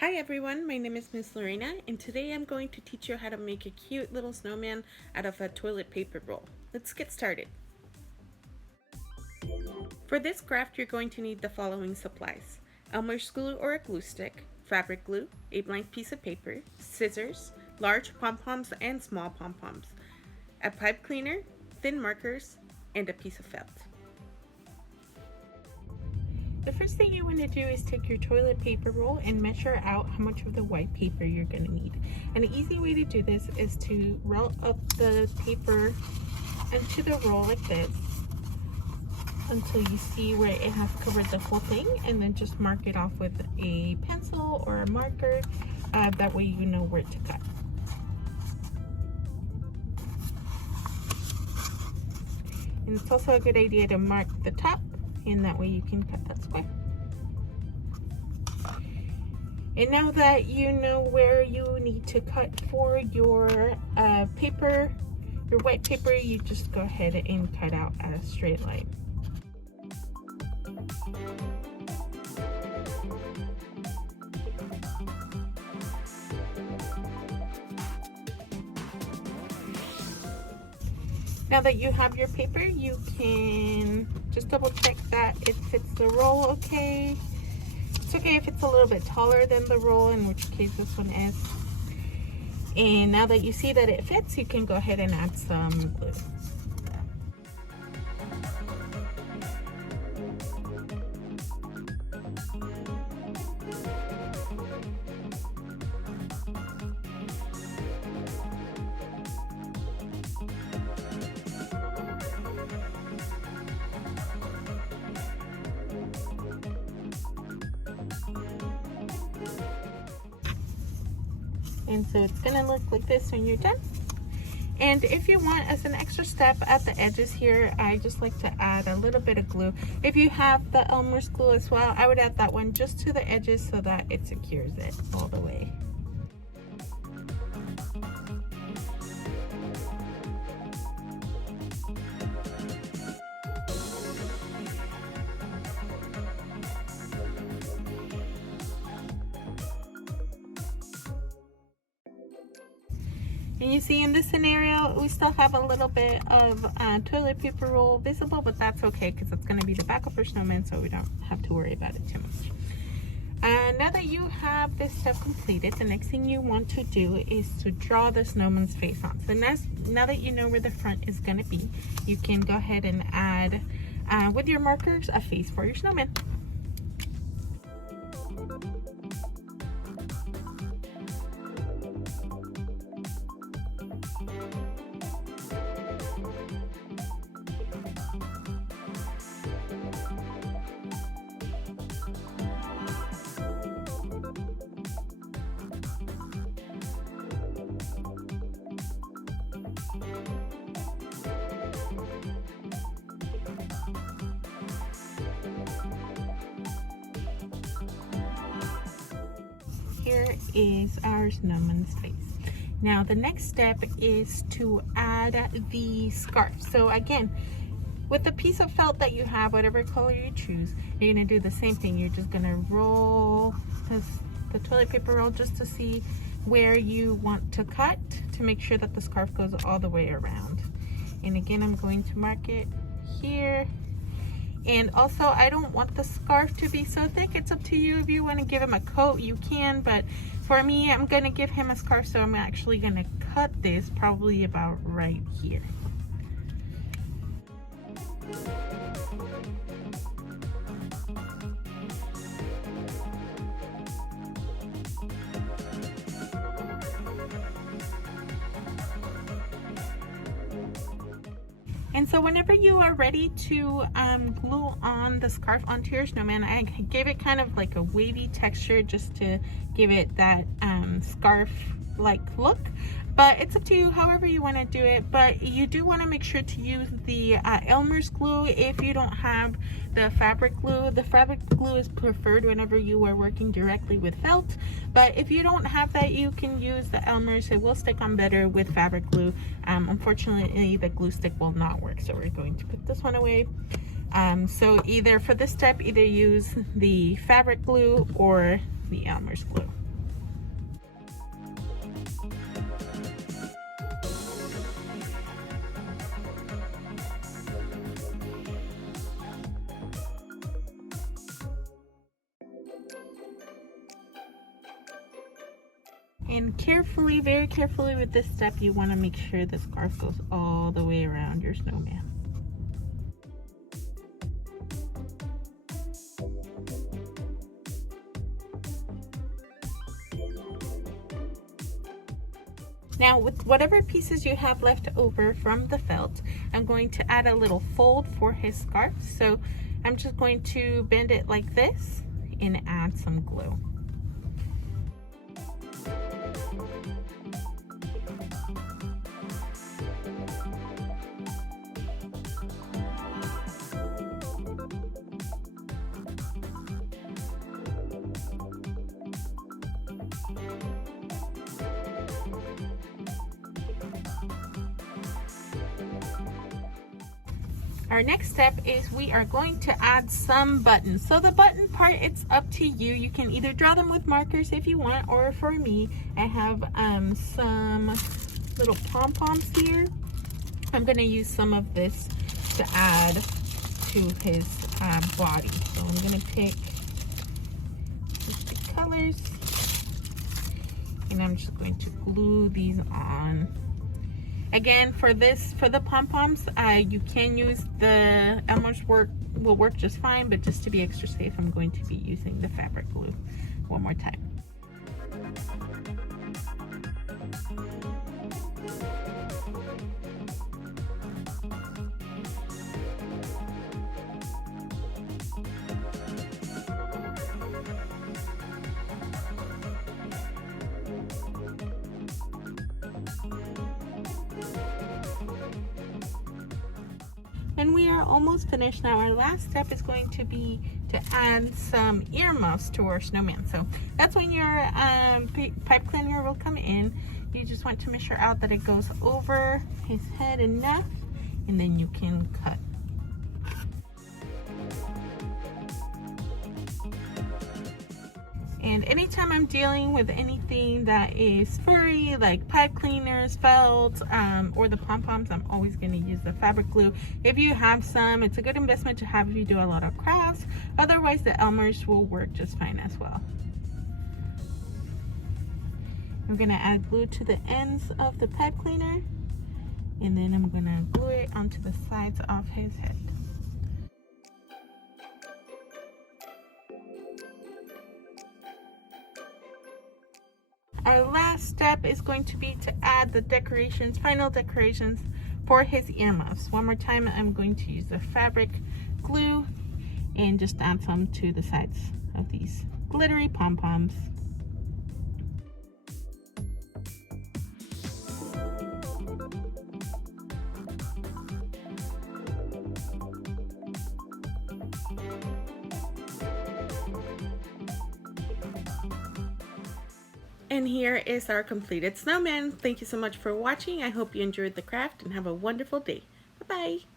Hi everyone, my name is Miss Lorena and today I'm going to teach you how to make a cute little snowman out of a toilet paper roll. Let's get started. For this craft you're going to need the following supplies: Elmer's glue or a glue stick, fabric glue, a blank piece of paper, scissors, large pom-poms and small pom-poms, a pipe cleaner, thin markers, and a piece of felt. The first thing you want to do is take your toilet paper roll and measure out how much of the white paper you're going to need. An easy way to do this is to roll up the paper into the roll like this until you see where it has covered the whole thing, and then just mark it off with a pencil or a marker. That way you know where to cut. And it's also a good idea to mark the top, and that way you can cut that square. And now that you know where you need to cut for your paper, your white paper, you just go ahead and cut out a straight line. Now that you have your paper, you can just double check that it fits the roll okay. It's okay if it's a little bit taller than the roll, in which case this one is. And now that you see that it fits, you can go ahead and add some glue. And so it's gonna look like this when you're done. And if you want, as an extra step at the edges here, I just like to add a little bit of glue. If you have the Elmer's glue as well, I would add that one just to the edges so that it secures it all the way. And you see in this scenario, we still have a little bit of toilet paper roll visible, but that's okay because it's going to be the back of our snowman, so we don't have to worry about it too much. Now that you have this step completed, the next thing you want to do is to draw the snowman's face on. So now that you know where the front is going to be, you can go ahead and add, with your markers, a face for your snowman. Here is our snowman's face. Now the next step is to add the scarf. So again, with the piece of felt that you have, whatever color you choose, you're gonna do the same thing. You're just gonna roll the toilet paper roll just to see where you want to cut, to make sure that the scarf goes all the way around. And again, I'm going to mark it here. And also, I don't want the scarf to be so thick. It's up to you. If you want to give him a coat, you can, but for me, I'm going to give him a scarf, so I'm actually going to cut this probably about right here. And so whenever you are ready to glue on the scarf onto your snowman, I gave it kind of like a wavy texture just to give it that scarf-like look. But it's up to you however you want to do it. But you do want to make sure to use the Elmer's glue if you don't have the fabric glue. The fabric glue is preferred whenever you are working directly with felt. But if you don't have that, you can use the Elmer's. It will stick on better with fabric glue. Unfortunately, the glue stick will not work. So we're going to put this one away. So either for this step, either use the fabric glue or the Elmer's glue. And carefully, very carefully with this step, you want to make sure the scarf goes all the way around your snowman. Now with whatever pieces you have left over from the felt, I'm going to add a little fold for his scarf. So I'm just going to bend it like this and add some glue. Our next step is we are going to add some buttons. So the button part, it's up to you. You can either draw them with markers if you want, or for me, I have some little pom-poms here. I'm gonna use some of this to add to his body. So I'm gonna pick the colors, and I'm just going to glue these on. Again, for the pom-poms, you can use the Elmer's will work just fine, but just to be extra safe, I'm going to be using the fabric glue one more time. And we are almost finished. Now our last step is going to be to add some earmuffs to our snowman. So that's when your pipe cleaner will come in. You just want to measure out that it goes over his head enough, and then you can cut. And anytime I'm dealing with anything that is furry, like pipe cleaners, felt, or the pom-poms, I'm always going to use the fabric glue. If you have some, it's a good investment to have if you do a lot of crafts. Otherwise, the Elmer's will work just fine as well. I'm going to add glue to the ends of the pipe cleaner, and then I'm going to glue it onto the sides of his head. Our last step is going to be to add the decorations, final decorations for his earmuffs. One more time, I'm going to use the fabric glue and just add some to the sides of these glittery pom-poms. And here is our completed snowman. Thank you so much for watching. I hope you enjoyed the craft and have a wonderful day. Bye-bye.